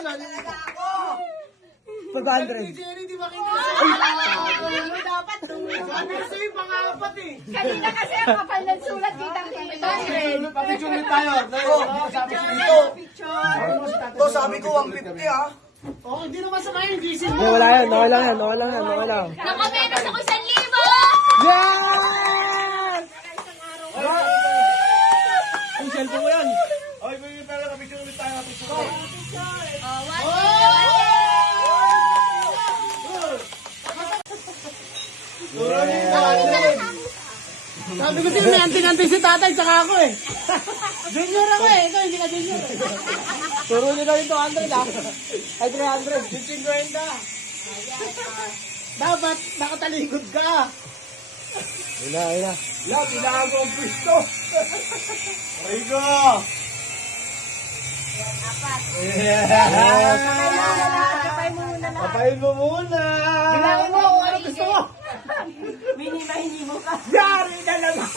500. Hindi makikita. Dapat kasi yung pangapat eh. Kanina kasi ang kapal ng sulat kitang-kita. Papicture ulit tayo. Ito, sabi ko 150 ah. Oh, hindi naman sa kayo, GC mo. Wala yan, okay lang yan, okay lang yan, okay lang. Nakamenos ako 1,000! Yes! Ang cellphone mo yan. Oy, may pera, papicture ulit tayo. Papicture ulit. Sabi ko sa'yo, may anting-anting si tatay, tsaka ako eh. Junior ako eh, ikaw hindi ka junior eh. Turo nyo na yung 200 ah. Ay, 300. 50. Dapat nakatalikod ka. Ayun na. Yan, pinago ang pwesto. Aray ko. Papayin mo muna. Bilangin mo kung ano gusto mo. Mini mo ka. Yari na naman.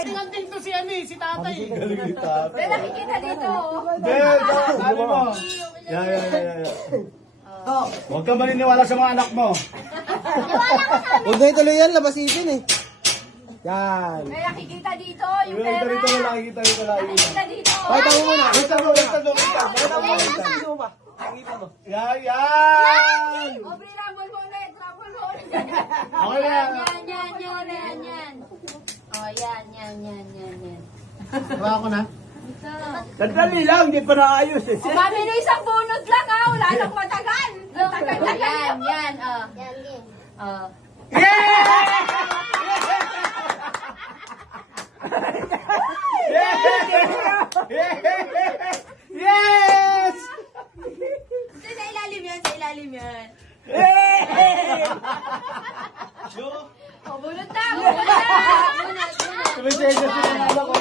Tingnan to si ano eh, si tatay. Galing ni tatay. May nakikita dito. Sabi mo. Yan. Huwag ka maniniwala sa mga anak mo. Huwag na ituloy yan, labas ipin eh. Yan. May nakikita dito yung Yung pera. rito na nakikita rito. Nakikita dito. Pakita mo muna. Kita mo. Sino ba? Pakita mo. Yan. Aubrey, rambol mo ulit. Rambol mo ulit. Okay na. Yan. Oh, yan. Wala ko na. Ito. Sandali lang, hindi pa naayos eh. O, kami na isang bunot lang ha. Wala nang matagal. Tagal. Yan. Oh. Yes! Sa ilalim yan. O, bunot na. Tumisaya siya sa anak ko.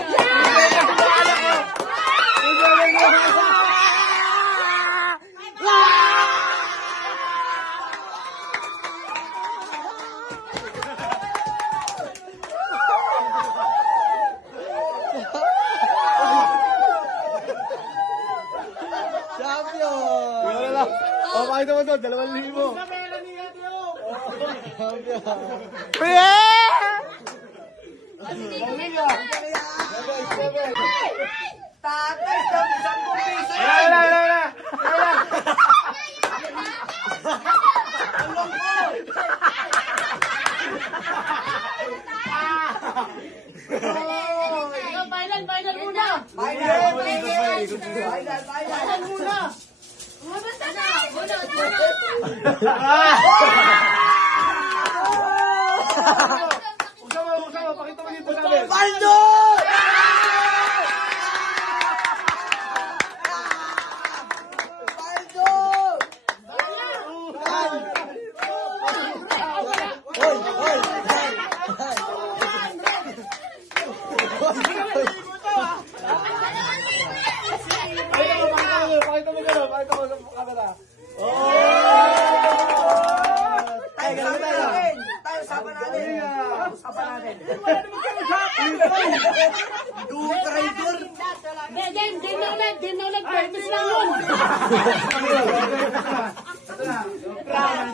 Champion! Wala lang. O, pakita mo to, 2,000. Tatay, 10 piso Wala. Final muna. Final Muna. Basta na. Bunot. Usama, pakita mo dito sa amin. Paldo! Pakita mo gano'n, pakita mo sa camera. Tayo, saban natin. Duke Rider. Din na ulit. Purpose lang yun.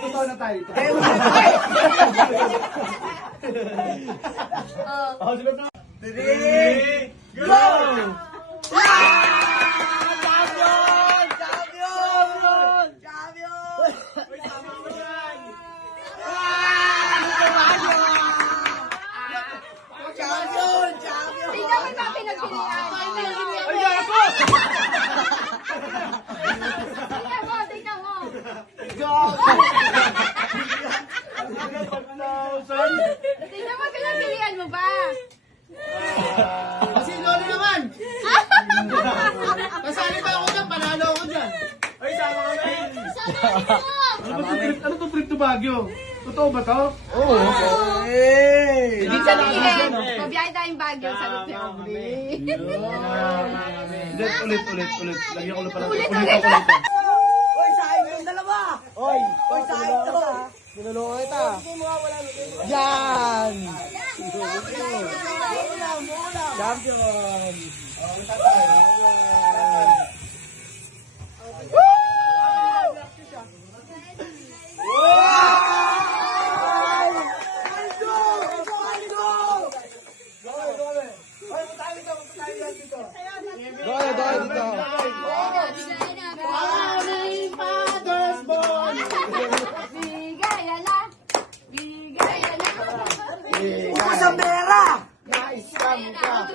Totoo na tayo. Sige na. 3, go! Tingnan mo ba pinagpilian? Tingnan mo. Tingnan mo pinagpilian mo ba? Kasi lolo naman. Kasali ba ako dyan? Panalo ako dyan. Ay, sama kami. Ano to trip to Baguio? Totoo ba to? Hey! Hindi sa tingin. Mabiyahe tayo tayong Baguio, sagot ni Aubrey. Ulit. Lagyan ko na pala. Ulit. Oy, sa akin to. Niloloko kita. Yan! Champion! Doy dito. Aming Father's Born! Bigay ala. Bukas ang pera! Na-scam ka.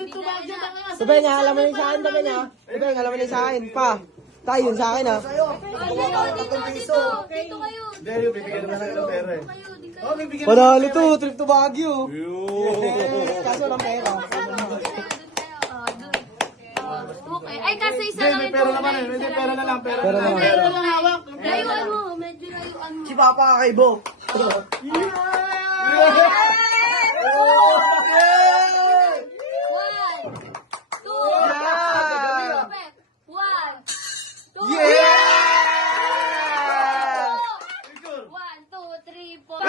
Sabi niya, alam mo yung sa akin, sabi niya. Sabi niya, alam mo yung sa akin, pa. Tayo yun sa akin, ha. Dito kayo. Dahil bibigyan naman ng pera eh. Oh, bibigyan Panalo to, trip to Baguio. Kaso lang pera. Okay. Ay, kasi isa lang May pera naman eh. May pera na lang. Pera Pera na lang. naman. Pera na lang hawak. Layuan mo. Medyo layuan mo. Si Papa Kakaibo. One, two, Yeah! one, two, Yeah! 1, 2, 3, 4.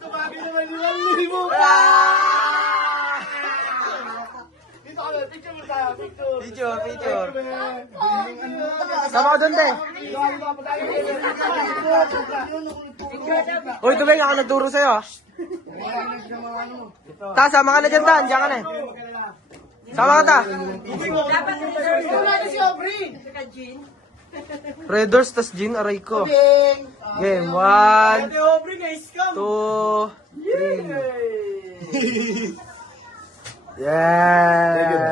Tumagi naman yung 1,000. Dito kami. Picture mo tayo. Picture. Picture. Sama ko doon, te. Uy, Tubeng, ako nagturo sa'yo, ha. Ta, sama ka na dyan, Dan. Diyan ka na, eh. Sama ka, ta. Red Doors, tas Jean, aray ko. Game, 1, 2, 3. Yes!